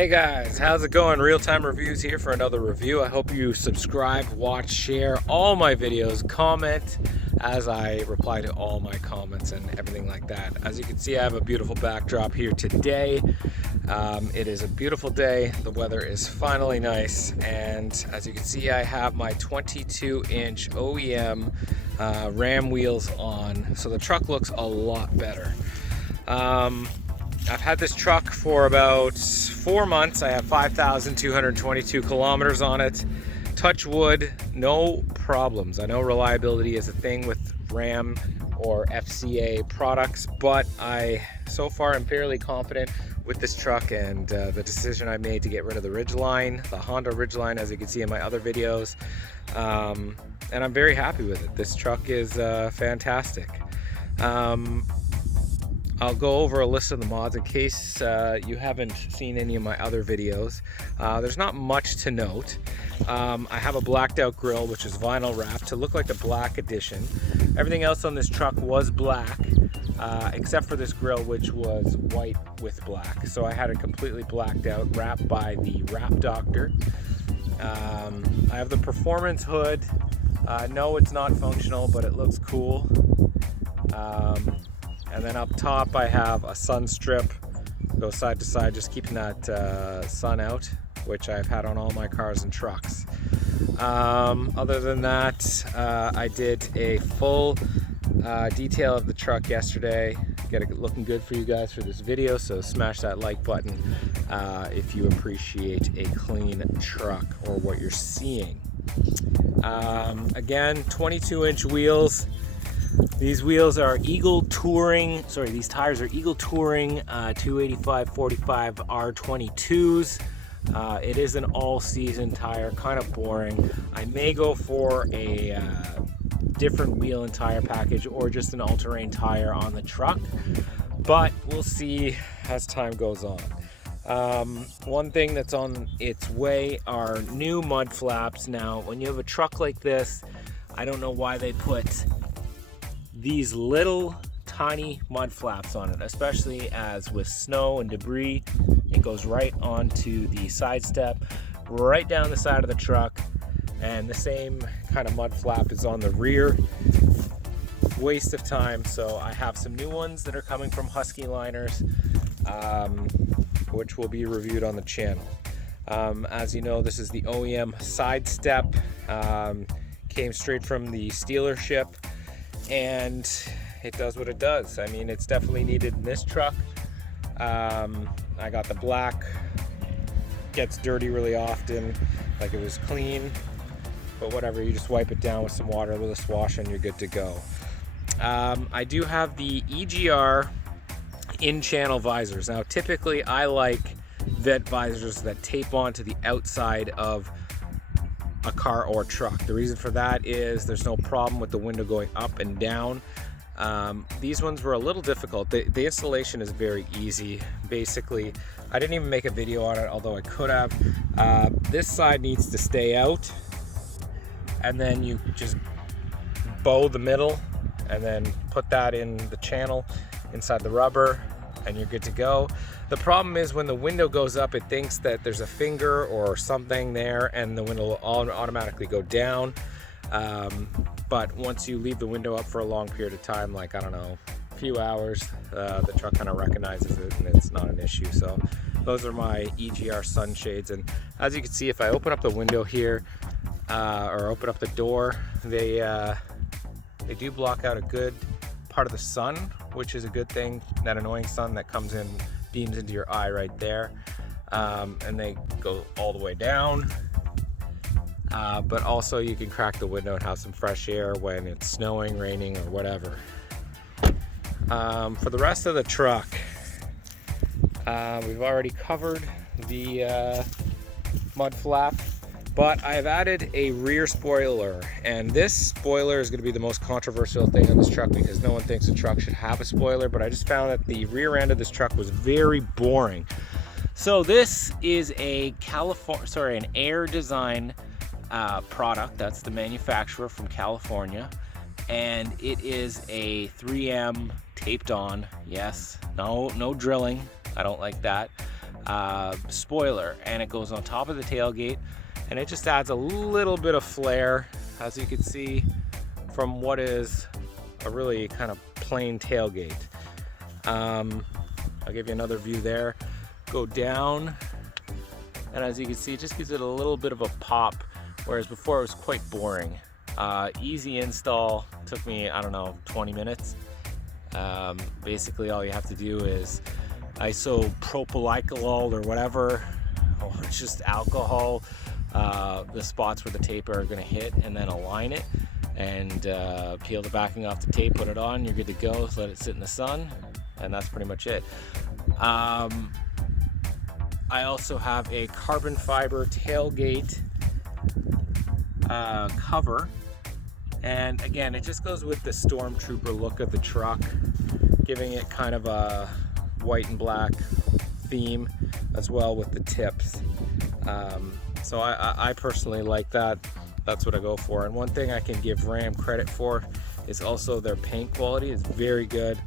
Hey guys, how's it going? Real-time reviews here for another review. I hope you subscribe, watch, share all my videos, comment as I reply to all my comments and everything like that. As you can see, I have a beautiful backdrop here today. It is a beautiful day. The weather is finally nice, and as you can see, I have my 22-inch OEM Ram wheels on, so the truck looks a lot better. I've had this truck for about 4 months. I have 5,222 kilometers on it. Touch wood, no problems. I know reliability is a thing with Ram or FCA products, but I so far am fairly confident with this truck and the decision I made to get rid of the Ridgeline, the Honda Ridgeline, as you can see in my other videos. And I'm very happy with it. This truck is fantastic. I'll go over a list of the mods in case you haven't seen any of my other videos. There's not much to note. I have a blacked out grille, which is vinyl wrapped to look like the black edition. Everything else on this truck was black, except for this grille, which was white with black. So I had it completely blacked out, wrapped by the Wrap Doctor. I have the performance hood. No, it's not functional, but it looks cool. And then up top I have a sun strip, goes side to side, just keeping that sun out, which I've had on all my cars and trucks. Other than that, I did a full detail of the truck yesterday. Get it looking good for you guys for this video, so smash that like button if you appreciate a clean truck or what you're seeing. Again, 22-inch wheels. These wheels are Eagle Touring, these tires are Eagle Touring 285/45 R22s. It is an all-season tire, kind of boring. I may go for a different wheel and tire package or just an all-terrain tire on the truck, but we'll see as time goes on. One thing that's on its way are new mud flaps. Now, when you have a truck like this, I don't know why they put these little tiny mud flaps on it, especially as with snow and debris, it goes right onto the side step, right down the side of the truck. And the same kind of mud flap is on the rear. Waste of time. So I have some new ones that are coming from Husky Liners, which will be reviewed on the channel. As you know, this is the OEM side step, came straight from the dealership, and it does what it does. I mean, it's definitely needed in this truck. I got the black, gets dirty really often, like it was clean, but whatever, you just wipe it down with some water with a swash and you're good to go. I do have the EGR in-channel visors. Now, typically I like vent visors that tape onto the outside of a car or truck. The reason for that is there's no problem with the window going up and down. These ones were a little difficult. The installation is very easy. Basically, I didn't even make a video on it, although I could have. This side needs to stay out, and then you just bow the middle and then put that in the channel inside the rubber, and you're good to go. The problem is when the window goes up, it thinks that there's a finger or something there, and the window will automatically go down. But once you leave the window up for a long period of time, like, I don't know, a few hours, the truck kind of recognizes it and it's not an issue. So those are my EGR sunshades. And as you can see, if I open up the window here, or open up the door, they do block out a good part of the sun, which is a good thing. That annoying sun that comes in, beams into your eye right there. And they go all the way down. But also you can crack the window and have some fresh air when it's snowing, raining, or whatever. For the rest of the truck, we've already covered the mud flap, but I've added a rear spoiler, and this spoiler is going to be the most controversial thing on this truck because no one thinks a truck should have a spoiler, but I just found that the rear end of this truck was very boring. So this is an Air Design product. That's the manufacturer from California, and it is a 3M taped on. Yes, no drilling. I don't like that. spoiler, and it goes on top of the tailgate, and it just adds a little bit of flair, as you can see, from what is a really kind of plain tailgate. I'll give you another view there. Go down, and as you can see, it just gives it a little bit of a pop, whereas before it was quite boring. Easy install, took me, I don't know, 20 minutes. Basically all you have to do is isopropyl alcohol or whatever, or just alcohol, the spots where the tape are going to hit, and then align it, and peel the backing off the tape, put it on, you're good to go. Let it sit in the sun, and that's pretty much it. I also have a carbon fiber tailgate cover, and again, it just goes with the Stormtrooper look of the truck, giving it kind of a white and black theme as well with the tips. So I personally like that. That's what I go for. And one thing I can give Ram credit for is also their paint quality is very good.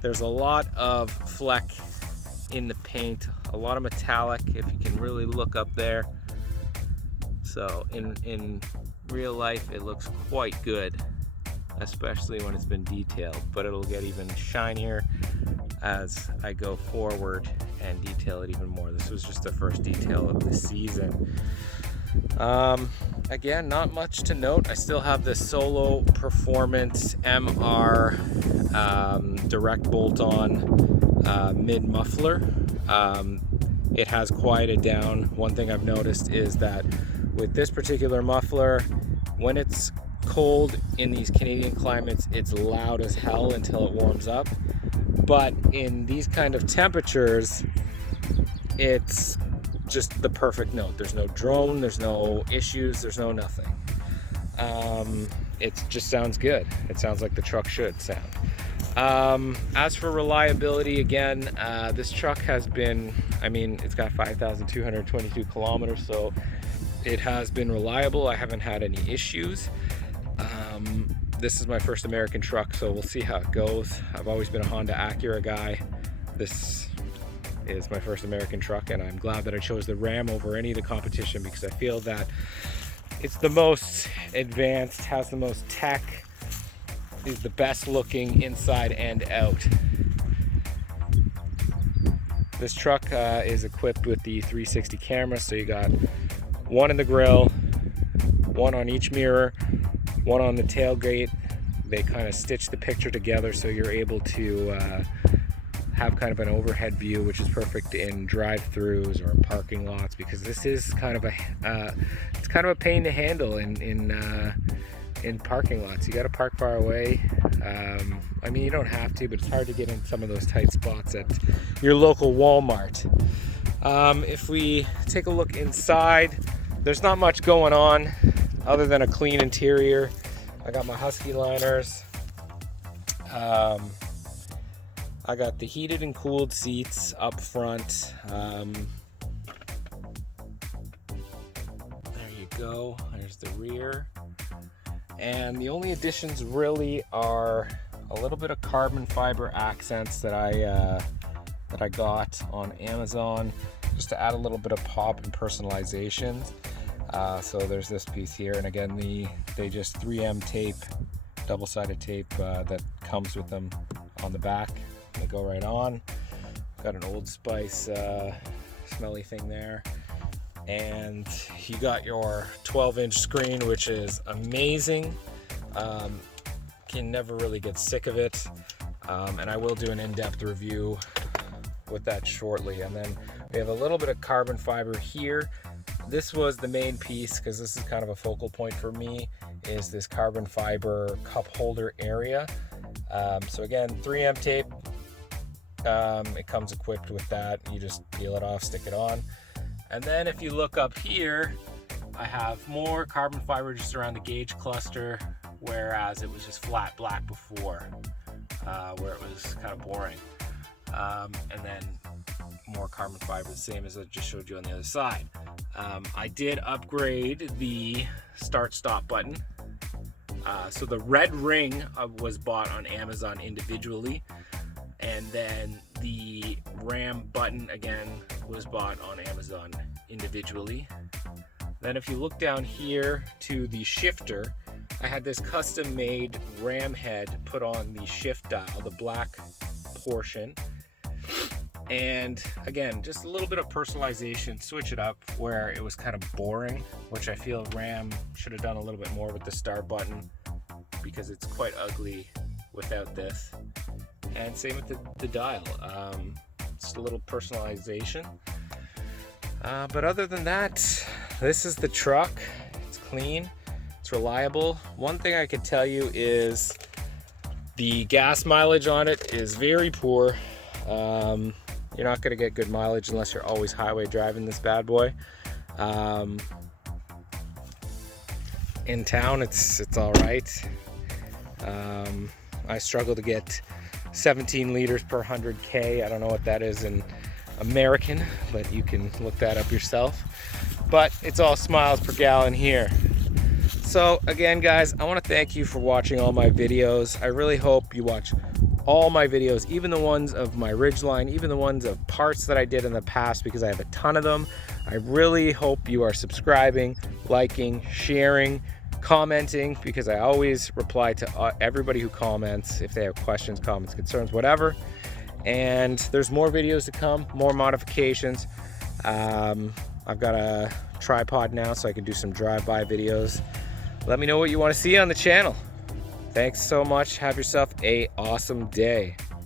There's a lot of fleck in the paint, a lot of metallic, if you can really look up there. So in real life it looks quite good, especially when it's been detailed, but it'll get even shinier as I go forward and detail it even more. This was just the first detail of the season. Again, not much to note. I still have the Solo Performance MR direct bolt-on mid muffler. It has quieted down. One thing I've noticed is that with this particular muffler, when it's cold in these Canadian climates, it's loud as hell until it warms up. But in these kind of temperatures, it's just the perfect note. There's no drone, there's no issues, there's no nothing. It just sounds good. It sounds like the truck should sound. As for reliability, again, this truck has been, I mean, it's got 5,222 kilometers, so it has been reliable. I haven't had any issues. This is my first American truck, so we'll see how it goes. I've always been a Honda Acura guy. This is my first American truck, and I'm glad that I chose the Ram over any of the competition, because I feel that it's the most advanced, has the most tech, is the best looking inside and out. This truck is equipped with the 360 camera, so you got one in the grill, one on each mirror, one on the tailgate. They kind of stitch the picture together so you're able to have kind of an overhead view, which is perfect in drive-throughs or parking lots, because this is kind of a it's kind of a pain to handle in parking lots. You got to park far away. I mean, you don't have to, but it's hard to get in some of those tight spots at your local Walmart. If we take a look inside, there's not much going on other than a clean interior. I got my Husky liners. I got the heated and cooled seats up front. There you go. There's the rear. And the only additions really are a little bit of carbon fiber accents that I got on Amazon, just to add a little bit of pop and personalization. So there's this piece here, and again, they just 3M tape, double-sided tape that comes with them on the back. They go right on. Got an Old Spice smelly thing there, and you got your 12-inch screen, which is amazing. Can never really get sick of it, and I will do an in-depth review with that shortly. And then we have a little bit of carbon fiber here. This was the main piece, because this is kind of a focal point for me, is this carbon fiber cup holder area. So again, 3M tape. It comes equipped with that. You just peel it off, stick it on. And then if you look up here, I have more carbon fiber just around the gauge cluster, whereas it was just flat black before, where it was kind of boring. And then more carbon fiber, the same as I just showed you on the other side. I did upgrade the start-stop button. So the red ring was bought on Amazon individually, and then The Ram button, again, was bought on Amazon individually. Then if you look down here to the shifter, I had this custom made Ram head put on the shift dial, the black portion. And again, just a little bit of personalization, switch it up where it was kind of boring, which I feel Ram should have done a little bit more with the start button because it's quite ugly without this. And same with the dial, just a little personalization. But other than that, this is the truck. It's clean, it's reliable. One thing I can tell you is the gas mileage on it is very poor. You're not going to get good mileage unless you're always highway driving this bad boy. In town, it's all right. I struggle to get 17 liters per 100K. I don't know what that is in American, but you can look that up yourself. But it's all miles per gallon here. So again, guys, I want to thank you for watching all my videos. I really hope you watch all my videos, even the ones of my Ridgeline, even the ones of parts that I did in the past, because I have a ton of them. I really hope you are subscribing, liking, sharing, commenting, because I always reply to everybody who comments if they have questions, comments, concerns, whatever. And there's more videos to come, more modifications. I've got a tripod now so I can do some drive-by videos. Let me know what you want to see on the channel. Thanks so much. Have yourself an awesome day.